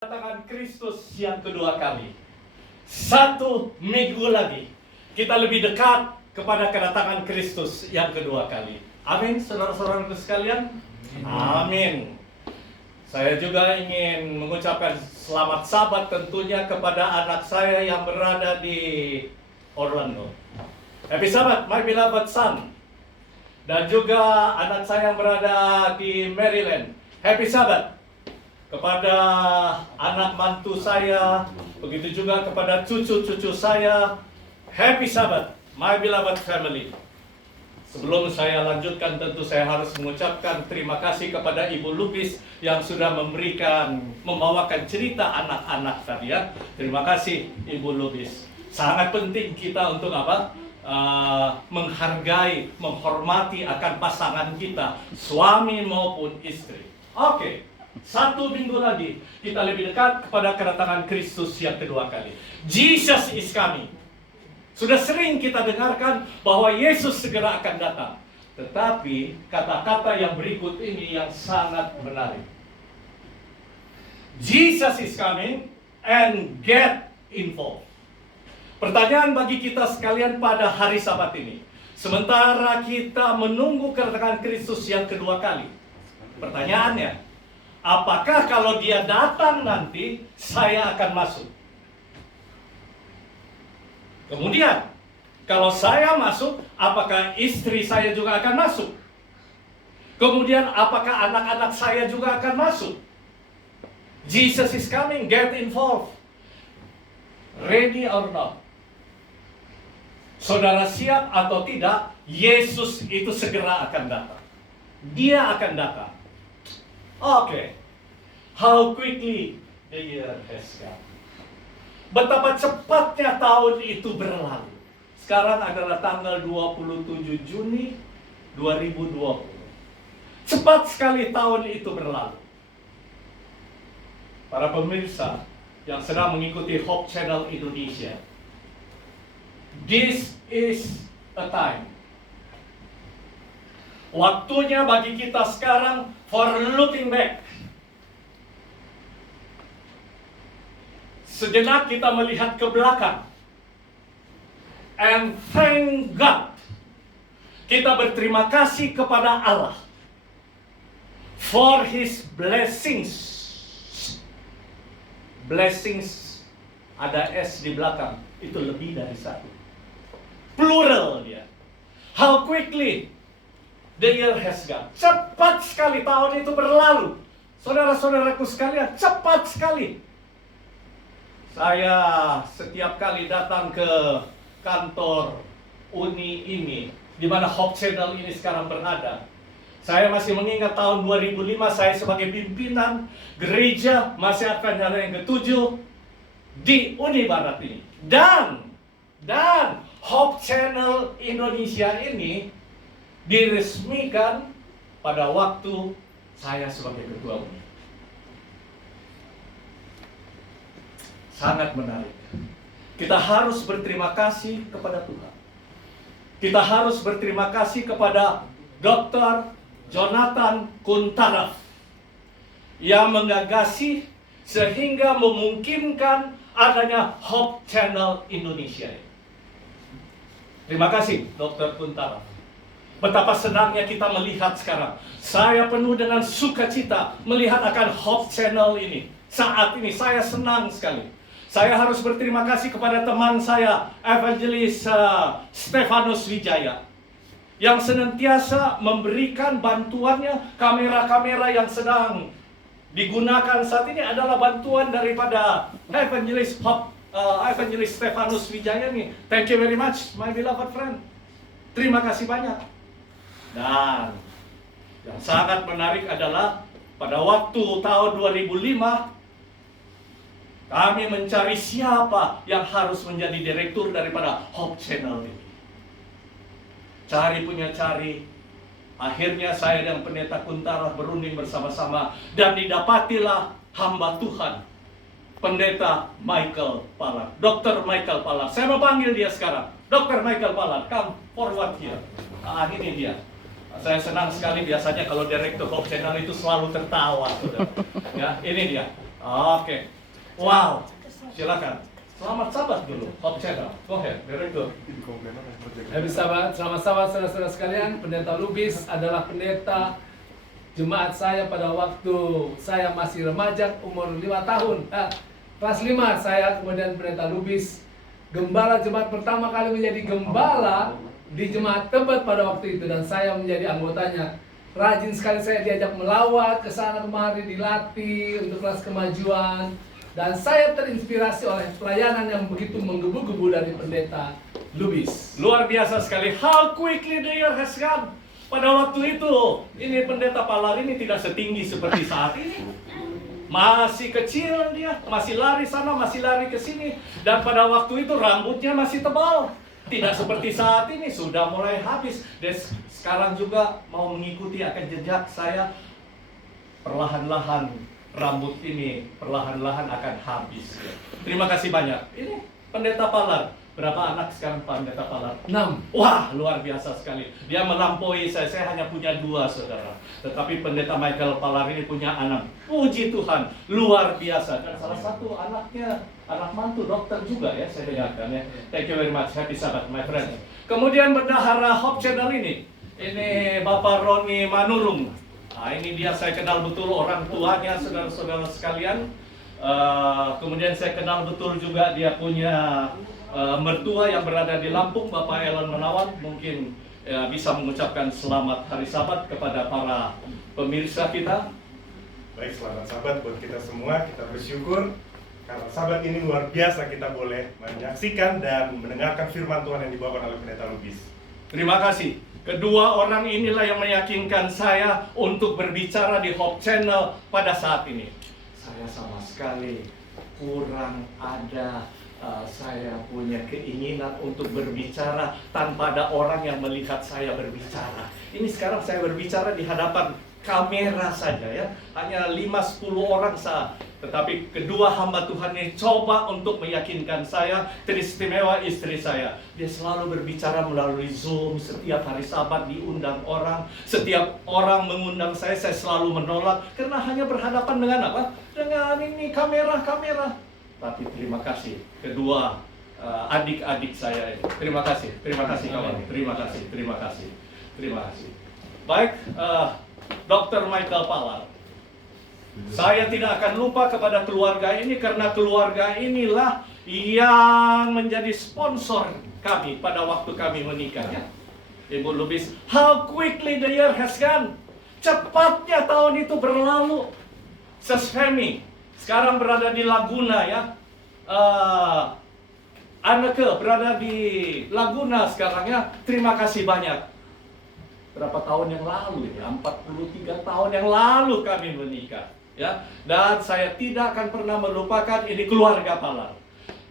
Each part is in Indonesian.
Kedatangan Kristus yang kedua kali. 1 minggu lagi kita lebih dekat kepada kedatangan Kristus yang kedua kali. Amin, saudara-saudaraku sekalian. Amin. Saya juga ingin mengucapkan selamat Sabat tentunya kepada anak saya yang berada di Orlando. Happy Sabat, my beloved son. Dan juga anak saya yang berada di Maryland. Happy Sabat kepada anak mantu saya, begitu juga kepada cucu-cucu saya. Happy Sabat, my beloved family. Sebelum saya lanjutkan, tentu saya harus mengucapkan terima kasih kepada Ibu Lubis yang sudah membawakan cerita anak-anak tadi ya. Terima kasih Ibu Lubis. Sangat penting kita untuk apa? Menghargai, menghormati akan pasangan kita, suami maupun istri. Oke. 1 minggu lagi kita lebih dekat kepada kedatangan Kristus yang kedua kali. Jesus is coming. Sudah sering kita dengarkan bahwa Yesus segera akan datang. Tetapi kata-kata yang berikut ini yang sangat menarik. Jesus is coming and get involved. Pertanyaan bagi kita sekalian pada hari Sabat ini. Sementara kita menunggu kedatangan Kristus yang kedua kali. Pertanyaannya, apakah kalau dia datang nanti, saya akan masuk? Kemudian, kalau saya masuk, apakah istri saya juga akan masuk? Kemudian, apakah anak-anak saya juga akan masuk? Jesus is coming, get involved. Ready or not? Saudara siap atau tidak, Yesus itu segera akan datang. Dia akan datang. Oke. How quickly the year has come. Betapa cepatnya tahun itu berlalu. Sekarang adalah tanggal 27 Juni 2020. Cepat sekali tahun itu berlalu. Para pemirsa yang sedang mengikuti Hope Channel Indonesia, this is a time. Waktunya bagi kita sekarang for looking back. Sejenak kita melihat ke belakang. And thank God. Kita berterima kasih kepada Allah for His blessings. Blessings, ada S di belakang, itu lebih dari satu. Plural dia. How quickly the year has gone. Cepat sekali tahun itu berlalu. Saudara-saudaraku sekalian, cepat sekali. Saya setiap kali datang ke kantor Uni ini, di mana Hope Channel ini sekarang berada. Saya masih mengingat tahun 2005 saya sebagai pimpinan gereja Masjid Advent yang ke-7 di Uni Barat ini. Dan Hope Channel Indonesia ini diresmikan pada waktu saya sebagai ketua Uni. Sangat menarik. Kita harus berterima kasih kepada Tuhan. Kita harus berterima kasih kepada Dr. Jonathan Kuntaraf yang mengagasi sehingga memungkinkan adanya Hope Channel Indonesia. Terima kasih Dr. Kuntaraf. Betapa senangnya kita melihat sekarang. Saya penuh dengan sukacita melihat akan Hope Channel ini. Saat ini saya senang sekali. Saya harus berterima kasih kepada teman saya, Evangelis Stefanus Wijaya, yang senantiasa memberikan bantuannya. Kamera-kamera yang sedang digunakan saat ini adalah bantuan daripada Evangelis Stefanus Wijaya ini. Thank you very much, my beloved friend. Terima kasih banyak. Dan yang sangat menarik adalah pada waktu tahun 2005, kami mencari siapa yang harus menjadi direktur daripada Hope Channel ini. Cari punya cari. Akhirnya saya dan Pendeta Kuntaraf berunding bersama-sama. Dan didapatilah hamba Tuhan, Pendeta Michael Pallard. Dr. Michael Pallard. Saya mau panggil dia sekarang. Dr. Michael Pallard, come forward here. Ini dia. Saya senang sekali biasanya kalau direktur Hope Channel itu selalu tertawa. Ya, ini dia. Oke. Wow. Silakan. Selamat sabat dulu. Hope Channel. Go ahead. Very good. Habis sahabat, selamat sahabat saudara-saudara sekalian. Pendeta Lubis adalah pendeta jemaat saya pada waktu saya masih remaja, umur 5 tahun. Kelas 5 saya, kemudian pendeta Lubis, gembala jemaat pertama kali menjadi gembala di jemaat Tebet pada waktu itu, dan saya menjadi anggotanya. Rajin sekali saya diajak melawat ke sana kemari, dilatih untuk kelas kemajuan. Dan saya terinspirasi oleh pelayanan yang begitu menggebu-gebu dari pendeta Lubis. Luar biasa sekali. How quickly the year has gone. Pada waktu itu, ini pendeta Palar ini tidak setinggi seperti saat ini. Masih kecil dia, masih lari sana, masih lari ke sini. Dan pada waktu itu rambutnya masih tebal. Tidak seperti saat ini, sudah mulai habis. Dan sekarang juga mau mengikuti akan jejak saya. Perlahan-lahan rambut ini perlahan-lahan akan habis. Terima kasih banyak. Ini pendeta Palar. Berapa anak sekarang pendeta Palar? 6. Wah, luar biasa sekali. Dia melampaui saya. Saya hanya punya 2 saudara. Tetapi pendeta Michael Palar ini punya 6. Puji Tuhan, luar biasa. Dan salah satu anaknya, anak mantu dokter juga ya, saya dengarkan ya. Thank you very much. Happy Sabbath, my friend. Kemudian bendahara Hope Channel ini Bapak Roni Manurung. Nah, ini dia, saya kenal betul orang tuanya, saudara-saudara sekalian. Kemudian saya kenal betul juga dia punya mertua yang berada di Lampung, Bapak Elon Menawan. Mungkin bisa mengucapkan selamat hari Sabat kepada para pemirsa kita. Baik, selamat Sabat buat kita semua. Kita bersyukur karena Sabat ini luar biasa, kita boleh menyaksikan dan mendengarkan firman Tuhan yang dibawakan oleh pendeta Lubis. Terima kasih. Kedua orang inilah yang meyakinkan saya untuk berbicara di Hope Channel pada saat ini. Saya sama sekali kurang ada, saya punya keinginan untuk berbicara tanpa ada orang yang melihat saya berbicara. Ini sekarang saya berbicara di hadapan kamera saja ya, hanya 5-10 orang saja. Tetapi kedua hamba Tuhan ini coba untuk meyakinkan saya, teristimewa istri saya. Dia selalu berbicara melalui Zoom, setiap hari Sabat diundang orang. Setiap orang mengundang saya selalu menolak. Karena hanya berhadapan dengan apa? Dengan ini kamera. Tapi terima kasih kedua adik-adik saya ini. Terima kasih kawan. Terima kasih. Baik, Dr. Michael Palar. Saya tidak akan lupa kepada keluarga ini, karena keluarga inilah yang menjadi sponsor kami pada waktu kami menikah ya. Ibu Lubis, how quickly the year has gone. Cepatnya tahun itu berlalu. Sesfemi sekarang berada di Laguna ya. Anneke berada di Laguna sekarang ya. Terima kasih banyak. Berapa tahun yang lalu ya? 43 tahun yang lalu kami menikah. Ya, dan saya tidak akan pernah melupakan ini keluarga Palar.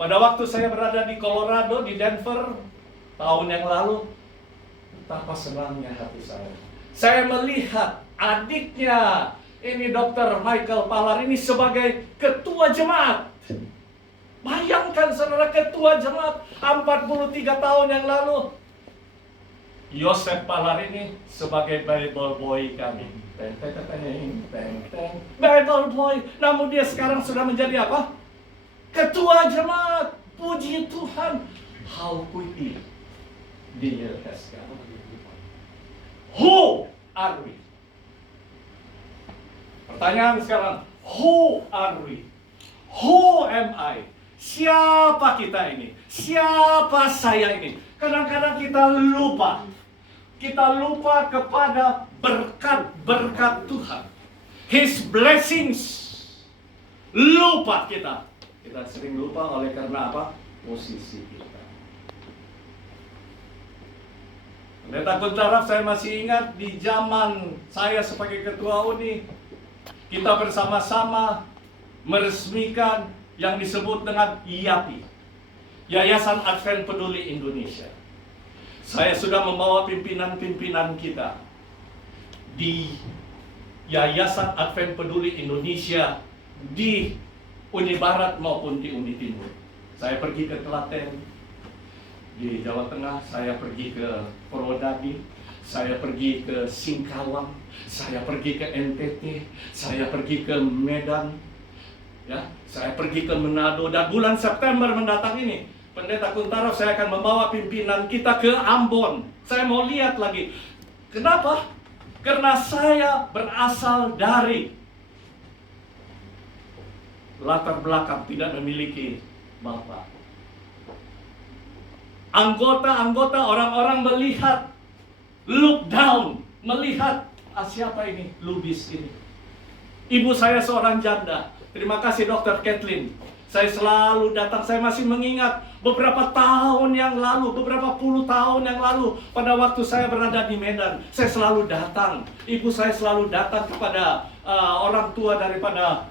Pada waktu saya berada di Colorado, di Denver, tahun yang lalu, betapa senangnya hati saya. Saya melihat adiknya, ini Dr. Michael Palar ini sebagai ketua jemaat. Bayangkan saudara, ketua jemaat 43 tahun yang lalu. Yosef Palar ini sebagai Bible boy kami. Bible boy. Namun dia sekarang sudah menjadi apa? Ketua jemaat. Puji Tuhan. How quickly the year has gone. Who are we? Pertanyaan sekarang, who are we? Who am I? Siapa kita ini? Siapa saya ini? Kadang-kadang kita lupa. Kita lupa kepada berkat-berkat Tuhan. His blessings. Lupa kita. Kita sering lupa oleh karena apa? Posisi kita. Pendeta Kuntaraf, saya masih ingat di zaman saya sebagai ketua UNI, kita bersama-sama meresmikan yang disebut dengan YAPI, Yayasan Advent Peduli Indonesia. Saya sudah membawa pimpinan-pimpinan kita di Yayasan Advent Peduli Indonesia di Uni Barat maupun di Uni Timur. Saya pergi ke Klaten, di Jawa Tengah, saya pergi ke Purwodadi, saya pergi ke Singkawang, saya pergi ke NTT, saya pergi ke Medan. Ya, saya pergi ke Manado dan bulan September mendatang ini, Pendeta Kuntaraf, saya akan membawa pimpinan kita ke Ambon. Saya mau lihat lagi. Kenapa? Karena saya berasal dari latar belakang tidak memiliki bapak. Anggota-anggota orang-orang melihat, look down, melihat, siapa ini? Lubis ini. Ibu saya seorang janda. Terima kasih Dr. Kathleen. Saya selalu datang, saya masih mengingat beberapa tahun yang lalu, beberapa puluh tahun yang lalu, pada waktu saya berada di Medan, saya selalu datang. Ibu saya selalu datang kepada orang tua daripada